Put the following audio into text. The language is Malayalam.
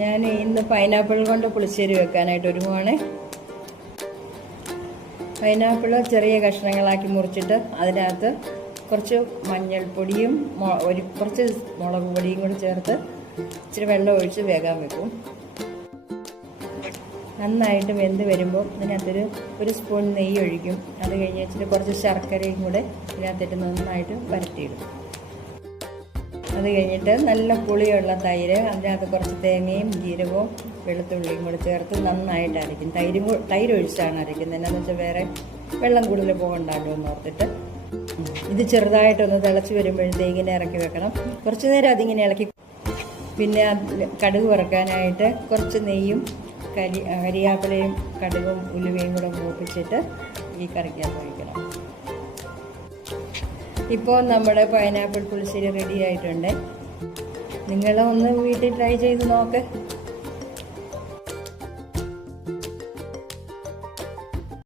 ഞാൻ ഇന്ന് പൈനാപ്പിൾ കൊണ്ട് പുളിശ്ശേരി വെക്കാനായിട്ട് ഒരുങ്ങുവാണ്. പൈനാപ്പിൾ ചെറിയ കഷ്ണങ്ങളാക്കി മുറിച്ചിട്ട് അതിനകത്ത് കുറച്ച് മഞ്ഞൾപ്പൊടിയും കുറച്ച് മുളക് പൊടിയും കൂടി ചേർത്ത് ഇച്ചിരി വെള്ളം ഒഴിച്ച് വേകാൻ വെക്കും. നന്നായിട്ട് വെന്ത് വരുമ്പോൾ ഇതിനകത്തൊരു സ്പൂൺ നെയ്യ് ഒഴിക്കും. അത് കഴിഞ്ഞ് വെച്ചിട്ട് കുറച്ച് ശർക്കരയും കൂടെ ഇതിനകത്തിട്ട് നന്നായിട്ട് വരട്ടിയിടും. അത് കഴിഞ്ഞിട്ട് നല്ല പുളിയുള്ള തൈര്, അതിനകത്ത് കുറച്ച് തേങ്ങയും ജീരകവും വെളുത്തുള്ളിയും കൂടി ചേർത്ത് നന്നായിട്ട് അരയ്ക്കും. തൈര് ഒഴിച്ചാണ് അരയ്ക്കുന്നത്. എന്നാന്ന് വെച്ചാൽ വേറെ വെള്ളം കൂടുതൽ പോകണ്ടല്ലോ എന്ന് ഓർത്തിട്ട്. ഇത് ചെറുതായിട്ടൊന്ന് തിളച്ച് വരുമ്പോഴത്തേക്കിനെ ഇറക്കി വെക്കണം. കുറച്ച് നേരം അതിങ്ങനെ ഇളക്കി. പിന്നെ കടുക് വറുക്കാനായിട്ട് കുറച്ച് നെയ്യും കരിയാപ്പിലയും കടുകും ഉലുവയും കൂടെ മൂപ്പിച്ചിട്ട് ഈ കറിക്കകത്ത് ഒഴിക്കണം. ഇപ്പോൾ നമ്മുടെ പൈനാപ്പിൾ പുളിശ്ശേരി റെഡി ആയിട്ടുണ്ട്. നിങ്ങളൊന്ന് വീട്ടിൽ ട്രൈ ചെയ്ത് നോക്ക്.